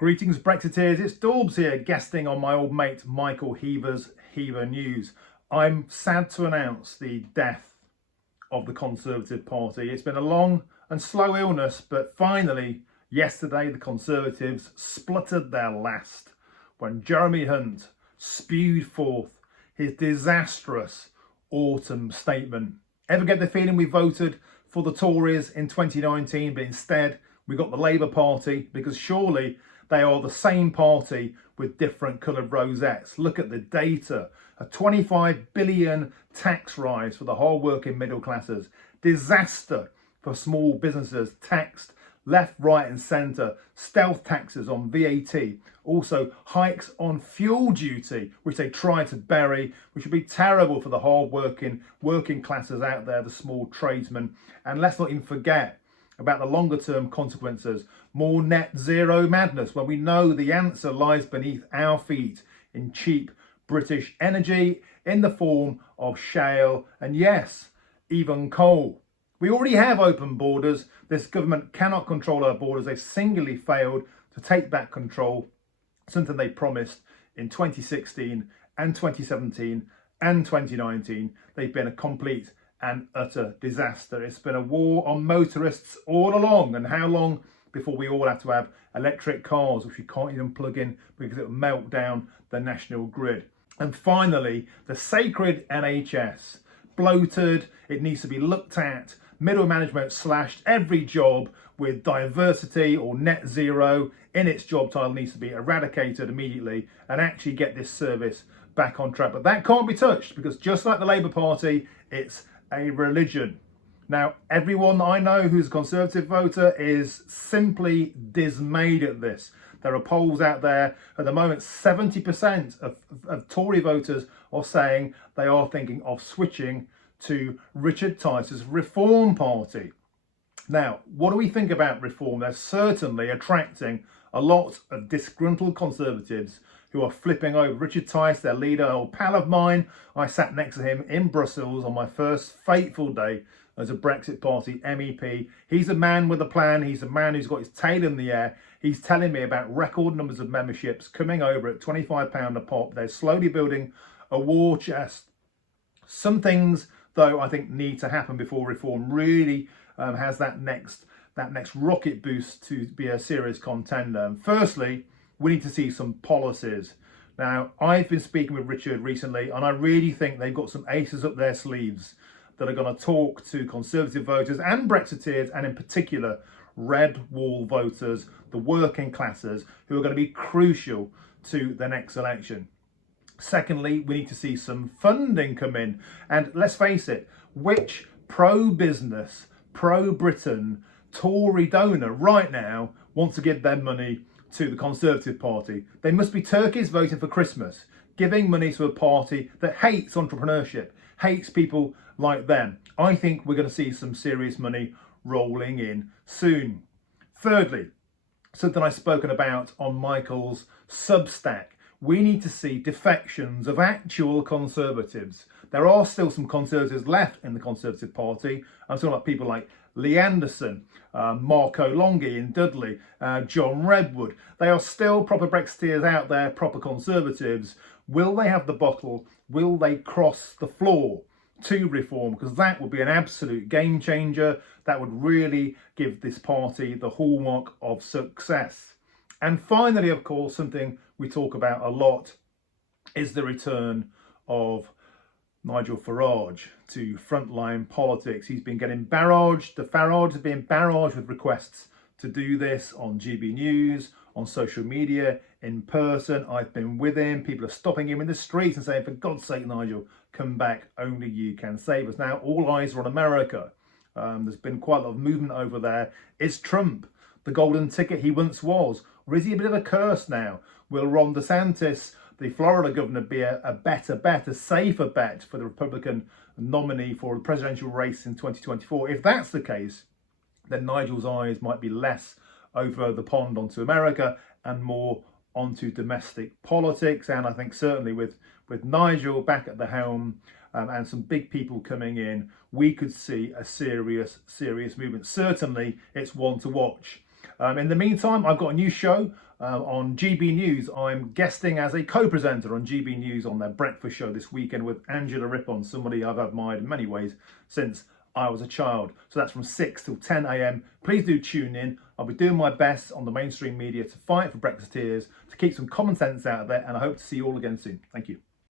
Greetings Brexiteers, it's Dorbs here, guesting on my old mate Michael Heaver's Heaver News. I'm sad to announce the death of the Conservative Party. It's been a long and slow illness, but finally, yesterday the Conservatives spluttered their last when Jeremy Hunt spewed forth his disastrous autumn statement. Ever get the feeling we voted for the Tories in 2019, but instead we got the Labour Party? Because surely they are the same party with different coloured rosettes. Look at the data. A 25 billion tax rise for the hard working middle classes. Disaster for small businesses, taxed left, right and centre. Stealth taxes on VAT. Also hikes on fuel duty, which they try to bury, which would be terrible for the hard working classes out there, the small tradesmen. And let's not even forget about the longer term consequences. More net zero madness when we know the answer lies beneath our feet in cheap British energy in the form of shale and, yes, even coal. We already have open borders. This government cannot control our borders. They've singularly failed to take back control, something they promised in 2016 and 2017 and 2019. They've been a complete and utter disaster. It's been a war on motorists all along. And how long before we all have to have electric cars, which we can't even plug in because it will melt down the national grid? And finally, the sacred NHS. Bloated, it needs to be looked at. Middle management slashed. Every job with diversity or net zero in its job title needs to be eradicated immediately and actually get this service back on track. But that can't be touched because, just like the Labour Party, it's a religion. Now, everyone that I know who's a Conservative voter is simply dismayed at this. There are polls out there at the moment, 70% of Tory voters are saying they are thinking of switching to Richard Tice's Reform Party. Now, what do we think about Reform? They're certainly attracting a lot of disgruntled Conservatives who are flipping over. Richard Tice, their leader, an old pal of mine. I sat next to him in Brussels on my first fateful day as a Brexit Party MEP. He's a man with a plan. He's a man who's got his tail in the air. He's telling me about record numbers of memberships coming over at £25 a pop. They're slowly building a war chest. Some things, though, I think need to happen before Reform really has that next rocket boost to be a serious contender. And firstly, we need to see some policies. Now, I've been speaking with Richard recently, and I really think they've got some aces up their sleeves that are going to talk to Conservative voters and Brexiteers, and in particular, red wall voters, the working classes, who are going to be crucial to the next election. Secondly, we need to see some funding come in. And let's face it, which pro-business, pro-Britain Tory donor right now wants to give their money to the Conservative Party? They must be turkeys voting for Christmas, giving money to a party that hates entrepreneurship, hates people like them. I think we're going to see some serious money rolling in soon. Thirdly, something I've spoken about on Michael's Substack. We need to see defections of actual Conservatives. There are still some Conservatives left in the Conservative Party. I'm talking about people like Lee Anderson, Marco Longhi in Dudley, John Redwood. They are still proper Brexiteers out there, proper Conservatives. Will they have the bottle? Will they cross the floor to Reform? Because that would be an absolute game changer. That would really give this party the hallmark of success. And finally, of course, something we talk about a lot is the return of Nigel Farage to frontline politics. He's been getting barraged. The Farage has been barraged with requests to do this on GB News, on social media, in person. I've been with him. People are stopping him in the streets and saying, for God's sake, Nigel, come back. Only you can save us. Now, all eyes are on America. There's been quite a lot of movement over there. Is Trump the golden ticket he once was? Or is he a bit of a curse now? Will Ron DeSantis, the Florida governor, be a better bet, a safer bet for the Republican nominee for the presidential race in 2024? If that's the case, then Nigel's eyes might be less over the pond onto America and more onto domestic politics. And I think certainly with Nigel back at the helm and some big people coming in, we could see a serious movement. Certainly, it's one to watch. In the meantime, I've got a new show on GB News. I'm guesting as a co-presenter on GB News on their breakfast show this weekend with Angela Rippon, somebody I've admired in many ways since I was a child. So that's from 6 till 10 a.m. Please do tune in. I'll be doing my best on the mainstream media to fight for Brexiteers, to keep some common sense out of it, and I hope to see you all again soon. Thank you.